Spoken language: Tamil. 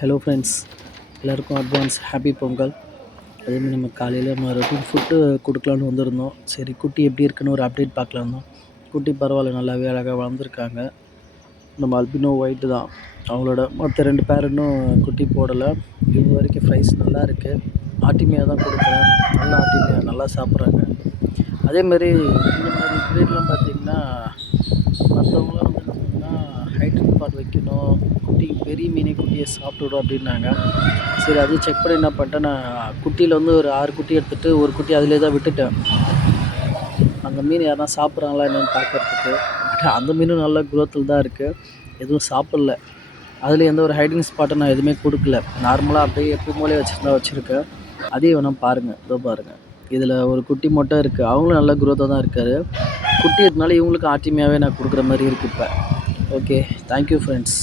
ஹலோ ஃப்ரெண்ட்ஸ், எல்லாருக்கும் அட்வான்ஸ் ஹாப்பி பொங்கல். அதேமாதிரி நம்ம காலையில் நம்ம ரொட்டீன் ஃபுட்டு கொடுக்கலான்னு வந்திருந்தோம். சரி, குட்டி எப்படி இருக்குன்னு ஒரு அப்டேட் பார்க்கலாம் தான். குட்டி பரவாயில்ல, நல்லாவே அழகாக வளர்ந்துருக்காங்க. நம்ம அல்பினோ ஒயிட்டு தான். அவங்களோட மற்ற 2 பேர் இன்னும் குட்டி போடலை. இது வரைக்கும் ப்ரைஸ் நல்லா இருக்குது. ஆட்டிமையாக தான் கொடுக்குறேன். நல்ல ஆட்டிமையாக நல்லா சாப்பிட்றாங்க. அதேமாதிரி இந்த மாதிரி ப்ரீட்லாம் பார்த்திங்கன்னா மற்றவங்களாம் வந்து என்ன சொன்னாங்கன்னா ஹைட்ரிக் பாட் வைக்கணும், குட்டி பெரிய மீனே குட்டியை சாப்பிட்டுவிடும் அப்படின்னாங்க. சரி, அதையும் செக் பண்ணி என்ன பண்ணிட்டேன், நான் குட்டியில் வந்து ஒரு 6 குட்டி எடுத்துகிட்டு ஒரு குட்டி அதிலே தான் விட்டுட்டேன். அந்த மீன் யாருனா சாப்பிட்றாங்களா என்னென்னு பார்க்குறதுக்கு. பட் அந்த மீனும் நல்ல குரோத்தில் தான் இருக்குது, எதுவும் சாப்பிடல. அதில் எந்த ஒரு ஹைடிங் ஸ்பாட்டும் நான் எதுவுமே கொடுக்கல. நார்மலாக அப்படியே எப்பவும் போலே வச்சுருக்கேன். அதையும் வேணால் பாருங்கள், இதோ பாருங்கள். இதில் ஒரு குட்டி மட்டும் இருக்குது. அவங்களும் நல்ல குரோத்தாக தான் இருக்கார். குட்டி இருக்கனால இவங்களுக்கு ஆட்டிமையாகவே நான் கொடுக்குற மாதிரி இருக்குது இப்போ. Okay, thank you friends.